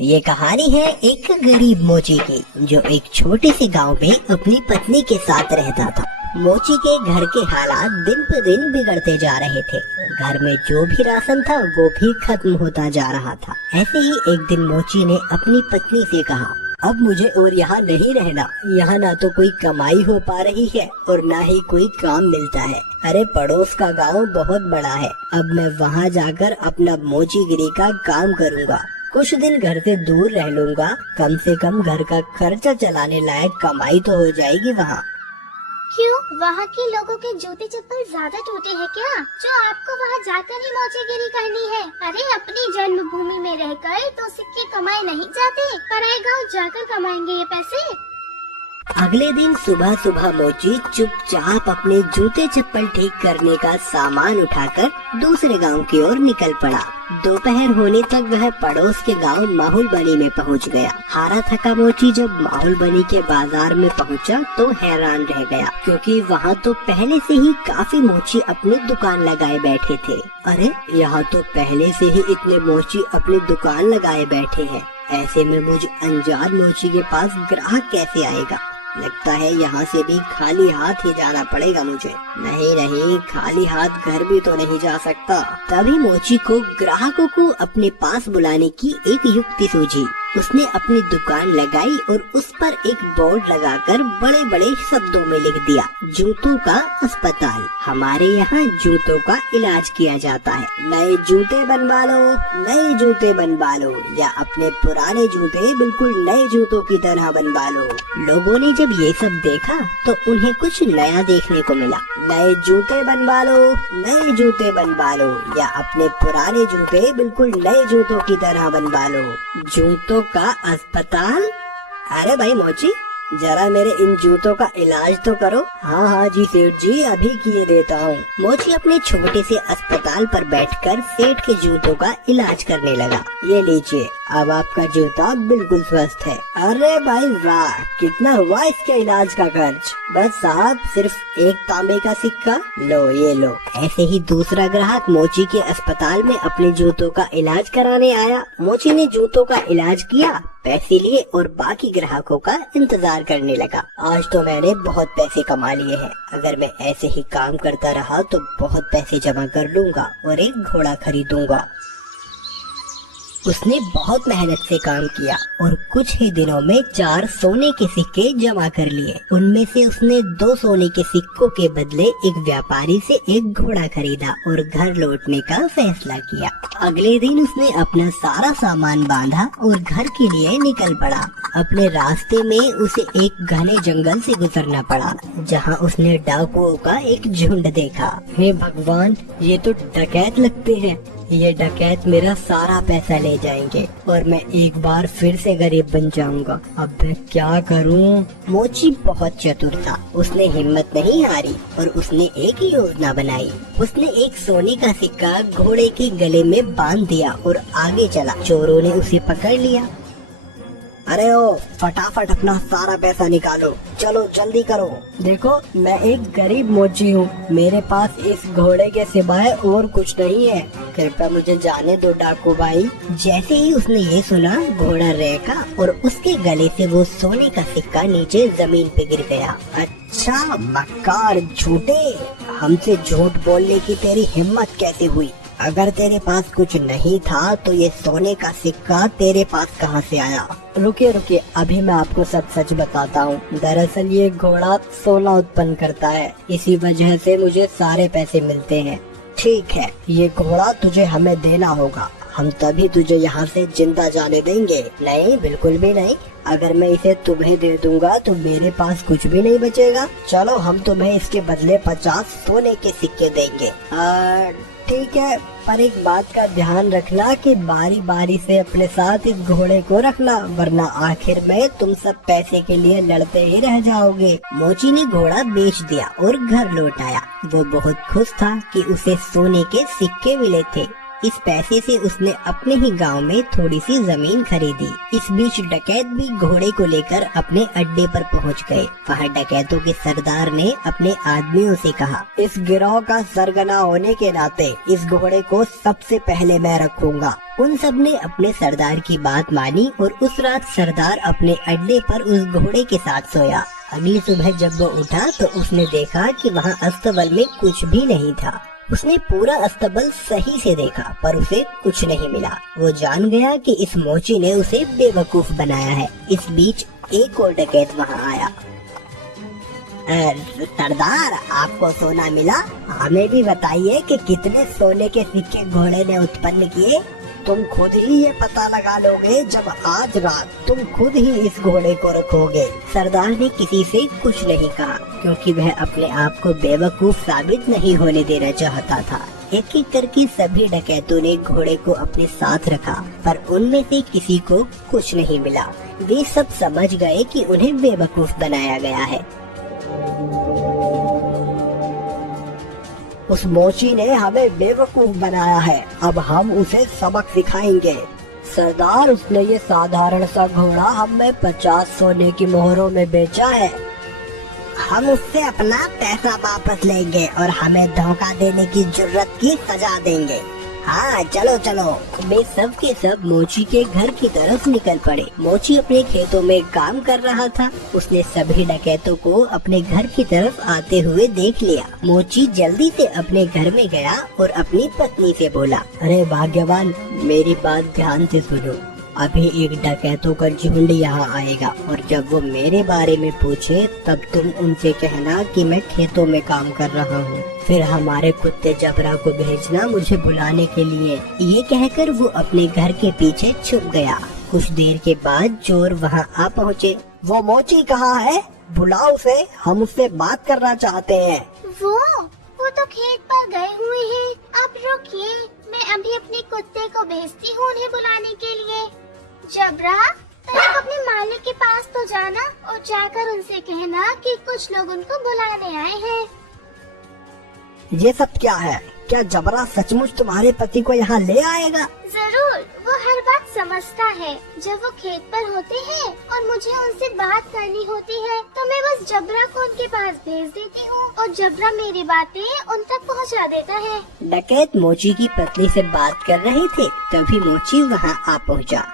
ये कहानी है एक गरीब मोची की, जो एक छोटे से गांव में अपनी पत्नी के साथ रहता था। मोची के घर के हालात दिन पर दिन बिगड़ते जा रहे थे। घर में जो भी राशन था वो भी खत्म होता जा रहा था। ऐसे ही एक दिन मोची ने अपनी पत्नी से कहा, अब मुझे और यहाँ नहीं रहना। यहाँ ना तो कोई कमाई हो पा रही है और ना ही कोई काम मिलता है। अरे पड़ोस का गांव बहुत बड़ा है, अब मैं वहाँ जाकर अपना मोचीगिरी का काम करूँगा। कुछ दिन घर से दूर रह लूँगा, कम से कम घर का खर्चा चलाने लायक कमाई तो हो जाएगी वहाँ। क्यों, वहाँ के लोगों के जूते चप्पल ज्यादा टूटे हैं क्या, जो आपको वहाँ जाकर ही मोचेगिरी करनी है? अरे अपनी जन्मभूमि में रहकर तो सिक्के कमाए नहीं जाते, पराए गाँव जाकर कमाएंगे ये पैसे। अगले दिन सुबह सुबह मोची चुपचाप अपने जूते चप्पल ठीक करने का सामान उठाकर दूसरे गांव की ओर निकल पड़ा। दोपहर होने तक वह पड़ोस के गांव माहुलबनी में पहुंच गया। हारा थका मोची जब माहुलबनी के बाजार में पहुंचा तो हैरान रह गया, क्योंकि वहां तो पहले से ही काफी मोची अपनी दुकान लगाए बैठे थे। अरे यहाँ तो पहले से ही इतने मोची अपनी दुकान लगाए बैठे हैं। ऐसे में मुझ अनजान मोची के पास ग्राहक कैसे आएगा? लगता है यहाँ से भी खाली हाथ ही जाना पड़ेगा मुझे। नहीं नहीं, खाली हाथ घर भी तो नहीं जा सकता। तभी मोची को ग्राहकों को अपने पास बुलाने की एक युक्ति सूझी। उसने अपनी दुकान लगाई और उस पर एक बोर्ड लगाकर बड़े बड़े शब्दों में लिख दिया, जूतों का अस्पताल। हमारे यहाँ जूतों का इलाज किया जाता है। नए जूते बनवा लो, नए जूते बनवा लो, या अपने पुराने जूते बिल्कुल नए जूतों की तरह बनवा लो। लोगों ने जब ये सब देखा तो उन्हें कुछ नया देखने को मिला। नए जूते बनवा लो, नए जूते बनवा लो, या अपने पुराने जूते बिल्कुल नए जूतों की तरह बनवा लो। जूतों का अस्पताल? अरे भाई मोची, जरा मेरे इन जूतों का इलाज तो करो। हाँ हाँ जी सेठ जी, अभी किए देता हूँ। मोची अपने छोटे से अस्पताल पर बैठकर सेठ के जूतों का इलाज करने लगा। ये लीजिए, अब आपका जूता बिल्कुल स्वस्थ है। अरे भाई वाह, कितना हुआ इसके इलाज का खर्च? बस साहब, सिर्फ एक तांबे का सिक्का। लो ये लो। ऐसे ही दूसरा ग्राहक मोची के अस्पताल में अपने जूतों का इलाज कराने आया। मोची ने जूतों का इलाज किया, पैसे लिए और बाकी ग्राहकों का इंतजार करने लगा। आज तो मैंने बहुत पैसे कमा लिए हैं। अगर मैं ऐसे ही काम करता रहा तो बहुत पैसे जमा कर लूंगा और एक घोड़ा खरीदूंगा। उसने बहुत मेहनत से काम किया और कुछ ही दिनों में 4 सोने के सिक्के जमा कर लिए। उनमें से उसने 2 सोने के सिक्कों के बदले एक व्यापारी से एक घोड़ा खरीदा और घर लौटने का फैसला किया। अगले दिन उसने अपना सारा सामान बांधा और घर के लिए निकल पड़ा। अपने रास्ते में उसे एक घने जंगल से गुजरना पड़ा, जहाँ उसने डाकुओं का एक झुंड देखा। हे भगवान, ये तो डकैत लगते हैं। ये डकैत मेरा सारा पैसा ले जाएंगे और मैं एक बार फिर से गरीब बन जाऊंगा। अब मैं क्या करूं? मोची बहुत चतुर था। उसने हिम्मत नहीं हारी और उसने एक योजना बनाई। उसने एक सोने का सिक्का घोड़े के गले में बांध दिया और आगे चला। चोरों ने उसे पकड़ लिया। अरे ओ, फटाफट अपना सारा पैसा निकालो, चलो जल्दी करो। देखो, मैं एक गरीब मोची हूँ, मेरे पास इस घोड़े के सिवाय और कुछ नहीं है। कृपया मुझे जाने दो डाकू भाई। जैसे ही उसने ये सुना, घोड़ा रेका और उसके गले से वो सोने का सिक्का नीचे जमीन पे गिर गया। अच्छा मक्कार झूठे, हमसे झूठ बोलने की तेरी हिम्मत कैसे हुई? अगर तेरे पास कुछ नहीं था तो ये सोने का सिक्का तेरे पास कहाँ से आया? रुकिए रुकिए, अभी मैं आपको सब सच बताता हूँ। दरअसल ये घोड़ा सोना उत्पन्न करता है, इसी वजह से मुझे सारे पैसे मिलते हैं। ठीक है, ये घोड़ा तुझे हमें देना होगा, हम तभी तुझे यहाँ से जिंदा जाने देंगे। नहीं, बिल्कुल भी नहीं। अगर मैं इसे तुम्हें दे दूंगा तो मेरे पास कुछ भी नहीं बचेगा। चलो, हम तुम्हें इसके बदले 50 सोने के सिक्के देंगे। ठीक है, पर एक बात का ध्यान रखना कि बारी बारी से अपने साथ इस घोड़े को रखना, वरना आखिर में तुम सब पैसे के लिए लड़ते ही रह जाओगे। मोची ने घोड़ा बेच दिया और घर लौट आया। वो बहुत खुश था कि उसे सोने के सिक्के मिले थे। इस पैसे से उसने अपने ही गांव में थोड़ी सी जमीन खरीदी। इस बीच डकैत भी घोड़े को लेकर अपने अड्डे पर पहुंच गए। वहाँ डकैतों के सरदार ने अपने आदमियों से कहा, इस गिरोह का सरगना होने के नाते इस घोड़े को सबसे पहले मैं रखूंगा। उन सब ने अपने सरदार की बात मानी और उस रात सरदार अपने अड्डे पर उस घोड़े के साथ सोया। अगली सुबह जब वो उठा तो उसने देखा कि वहाँ अस्तबल में कुछ भी नहीं था। उसने पूरा अस्तबल सही से देखा पर उसे कुछ नहीं मिला। वो जान गया कि इस मोची ने उसे बेवकूफ बनाया है। इस बीच एक और डकैत वहाँ आया। सरदार, आपको सोना मिला? हमें भी बताइए कि कितने सोने के सिक्के घोड़े ने उत्पन्न किए। तुम खुद ही ये पता लगा लोगे जब आज रात तुम खुद ही इस घोड़े को रखोगे। सरदार ने किसी से कुछ नहीं कहा क्योंकि वह अपने आप को बेवकूफ साबित नहीं होने देना चाहता था। एक एक करके सभी डकैतों ने घोड़े को अपने साथ रखा पर उनमें से किसी को कुछ नहीं मिला। वे सब समझ गए कि उन्हें बेवकूफ बनाया गया है। उस मोची ने हमें बेवकूफ बनाया है, अब हम उसे सबक सिखाएंगे। सरदार, उसने ये साधारण सा घोड़ा हमें 50 सोने की मोहरों में बेचा है। हम उससे अपना पैसा वापस लेंगे और हमें धोखा देने की जुर्रत की सजा देंगे। हाँ, चलो चलो। वे सब के सब मोची के घर की तरफ निकल पड़े। मोची अपने खेतों में काम कर रहा था। उसने सभी डकैतों को अपने घर की तरफ आते हुए देख लिया। मोची जल्दी से अपने घर में गया और अपनी पत्नी से बोला, अरे भाग्यवान, मेरी बात ध्यान से सुनो। अभी एक डकैतों का झुंड यहाँ आएगा और जब वो मेरे बारे में पूछे तब तुम उनसे कहना कि मैं खेतों में काम कर रहा हूँ। फिर हमारे कुत्ते जबरा को भेजना मुझे बुलाने के लिए। ये कहकर वो अपने घर के पीछे छुप गया। कुछ देर के बाद चोर वहाँ आ पहुँचे। वो मोची कहाँ है? बुलाओ उसे, हम उससे बात करना चाहते हैं। वो तो खेत पर गए हुए हैं। आप रुकिए, मैं अभी अपने कुत्ते को भेजती हूँ उन्हें बुलाने के लिए। जबरा, तुम अपने मालिक के पास तो जाना और जाकर उनसे कहना कि कुछ लोग उनको बुलाने आए हैं। ये सब क्या है? क्या जबरा सचमुच तुम्हारे पति को यहाँ ले आएगा? जरूर, वो हर बात समझता है। जब वो खेत पर होते हैं और मुझे उनसे बात करनी होती है तो मैं बस जबरा को उनके पास भेज देती हूँ और जबरा मेरी बातें उन तक पहुँचा देता है। डकैत मोची की पत्नी से बात कर रहे थे तभी मोची वहाँ आ पहुँचा।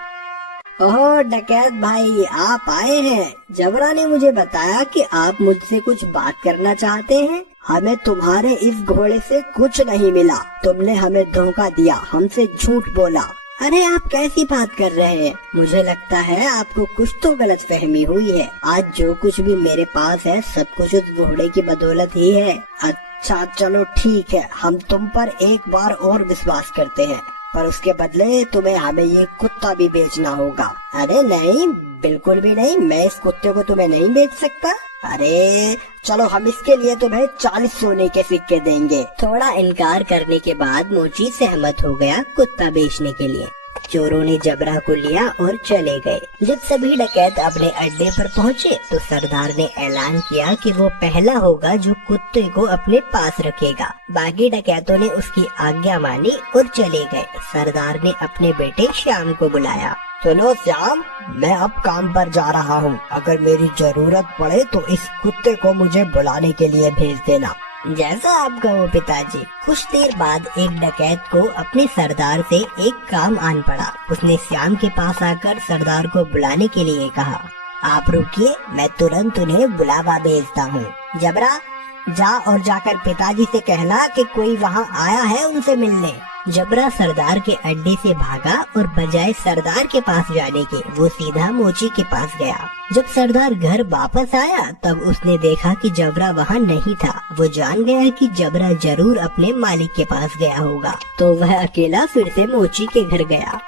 ओह डकैत भाई, आप आए हैं। जबरा ने मुझे बताया कि आप मुझसे कुछ बात करना चाहते हैं। हमें तुम्हारे इस घोड़े से कुछ नहीं मिला। तुमने हमें धोखा दिया, हमसे झूठ बोला। अरे आप कैसी बात कर रहे हैं? मुझे लगता है आपको कुछ तो गलतफहमी हुई है। आज जो कुछ भी मेरे पास है सब कुछ उस घोड़े की बदौलत ही है। अच्छा चलो ठीक है, हम तुम पर एक बार और विश्वास करते हैं, पर उसके बदले तुम्हें हमें ये कुत्ता भी बेचना होगा। अरे नहीं, बिल्कुल भी नहीं, मैं इस कुत्ते को तुम्हें नहीं बेच सकता। अरे चलो, हम इसके लिए तुम्हें 40 सोने के सिक्के देंगे। थोड़ा इनकार करने के बाद मोची सहमत हो गया कुत्ता बेचने के लिए। चोरों ने जबरा को लिया और चले गए। जब सभी डकैत अपने अड्डे पर पहुँचे तो सरदार ने ऐलान किया कि वो पहला होगा जो कुत्ते को अपने पास रखेगा। बाकी डकैतों ने उसकी आज्ञा मानी और चले गए। सरदार ने अपने बेटे श्याम को बुलाया। सुनो श्याम, मैं अब काम पर जा रहा हूँ। अगर मेरी जरूरत पड़े तो इस कुत्ते को मुझे बुलाने के लिए भेज देना। जैसा आप कहो पिताजी। कुछ देर बाद एक डकैत को अपने सरदार से एक काम आन पड़ा। उसने श्याम के पास आकर सरदार को बुलाने के लिए कहा, आप रुकिए, मैं तुरंत उन्हें बुलावा भेजता हूँ। जबरा, जा और जाकर पिताजी से कहना कि कोई वहाँ आया है उनसे मिलने। जबरा सरदार के अड्डे से भागा और बजाय सरदार के पास जाने के वो सीधा मोची के पास गया। जब सरदार घर वापस आया तब उसने देखा कि जबरा वहाँ नहीं था। वो जान गया कि जबरा जरूर अपने मालिक के पास गया होगा, तो वह अकेला फिर से मोची के घर गया।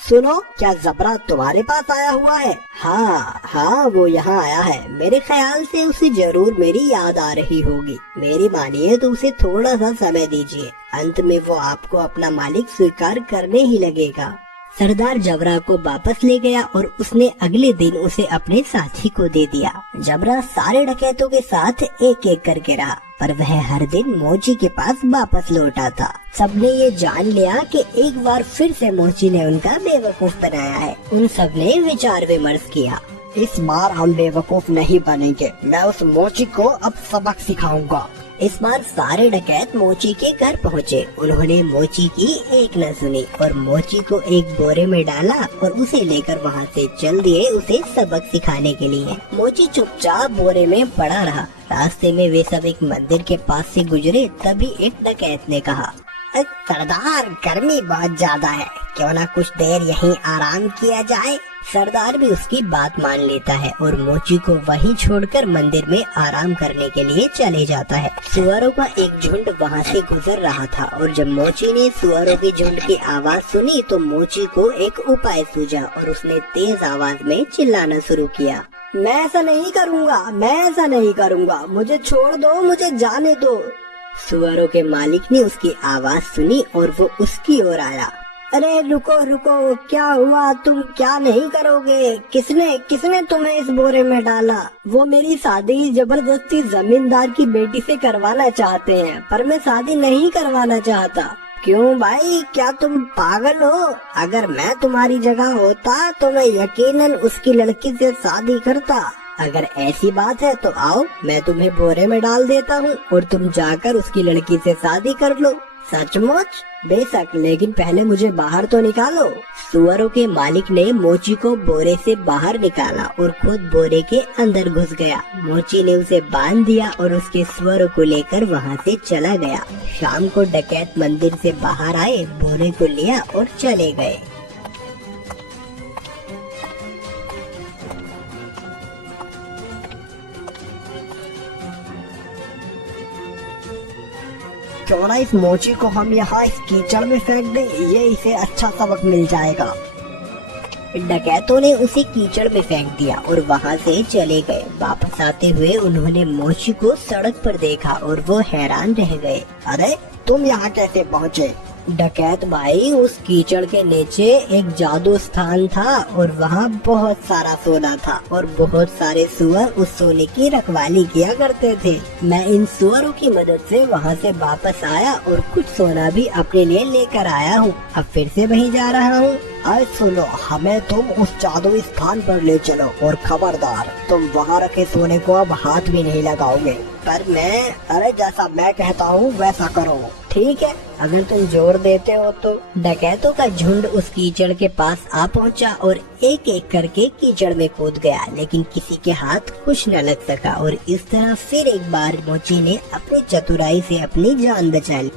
सुनो, क्या जबरा तुम्हारे पास आया हुआ है? हाँ, वो यहाँ आया है। मेरे ख्याल से उसे जरूर मेरी याद आ रही होगी। मेरी मानिए तो उसे थोड़ा सा समय दीजिए, अंत में वो आपको अपना मालिक स्वीकार करने ही लगेगा। सरदार जबरा को वापस ले गया और उसने अगले दिन उसे अपने साथी को दे दिया। जबरा सारे डकैतों के साथ एक एक करके रहा। पर वह हर दिन मोची के पास वापस लौट आता। सबने ये जान लिया कि एक बार फिर से मोची ने उनका बेवकूफ बनाया है। उन सबने विचार विमर्श किया। इस बार हम बेवकूफ नहीं बनेंगे, मैं उस मोची को अब सबक सिखाऊंगा। इस बार सारे डकैत मोची के घर पहुँचे। उन्होंने मोची की एक न सुनी और मोची को एक बोरे में डाला और उसे लेकर वहाँ से चल दिए उसे सबक सिखाने के लिए। मोची चुपचाप बोरे में पड़ा रहा। रास्ते में वे सब एक मंदिर के पास से गुजरे, तभी एक डकैत ने कहा, सरदार, गर्मी बहुत ज्यादा है, क्यों ना कुछ देर यहीं आराम किया जाए। सरदार भी उसकी बात मान लेता है और मोची को वहीं छोड़कर मंदिर में आराम करने के लिए चले जाता है। सुअरों का एक झुंड वहाँ से गुजर रहा था और जब मोची ने सुअरों के झुंड की आवाज सुनी तो मोची को एक उपाय सूझा और उसने तेज आवाज में चिल्लाना शुरू किया, मैं ऐसा नहीं करूँगा, मैं ऐसा नहीं करूँगा, मुझे छोड़ दो, मुझे जाने दो। सुअरों के मालिक ने उसकी आवाज सुनी और वो उसकी ओर आया। अरे रुको रुको, क्या हुआ, तुम क्या नहीं करोगे? किसने तुम्हें इस बोरे में डाला? वो मेरी शादी जबरदस्ती जमींदार की बेटी से करवाना चाहते हैं, पर मैं शादी नहीं करवाना चाहता। क्यों भाई, क्या तुम पागल हो? अगर मैं तुम्हारी जगह होता तो मैं यकीनन उसकी लड़की से शादी करता। अगर ऐसी बात है तो आओ, मैं तुम्हें बोरे में डाल देता हूँ और तुम जाकर उसकी लड़की से शादी कर लो। सचमुच? बेशक, लेकिन पहले मुझे बाहर तो निकालो। सुअरों के मालिक ने मोची को बोरे से बाहर निकाला और खुद बोरे के अंदर घुस गया। मोची ने उसे बांध दिया और उसके सुअरों को लेकर वहाँ से चला गया। शाम को डकैत मंदिर से बाहर आए, बोरे को लिया और चले गए। क्यों ना इस मोची को हम यहाँ इस कीचड़ में फेंक दें, ये इसे अच्छा सबक मिल जाएगा। डकैतों ने उसे कीचड़ में फेंक दिया और वहाँ से चले गए। वापस आते हुए उन्होंने मोची को सड़क पर देखा और वो हैरान रह गए। अरे तुम यहाँ कैसे पहुँचे? डकैत भाई, उस कीचड़ के नीचे एक जादू स्थान था और वहाँ बहुत सारा सोना था और बहुत सारे सुअर उस सोने की रखवाली किया करते थे। मैं इन सुअरों की मदद से वहाँ से वापस आया और कुछ सोना भी अपने लिए लेकर आया हूँ। अब फिर से वहीं जा रहा हूँ। अरे सुनो, हमें तुम उस जादुई स्थान पर ले चलो और खबरदार, तुम वहाँ रखे सोने को अब हाथ भी नहीं लगाओगे। अरे जैसा मैं कहता हूँ वैसा करो। ठीक है, अगर तुम जोर देते हो तो। डकैतों का झुंड उस कीचड़ के पास आ पहुंचा और एक एक करके कीचड़ में कूद गया, लेकिन किसी के हाथ कुछ न लग सका और इस तरह फिर एक बार मोची ने अपनी चतुराई से अपनी जान बचा ली।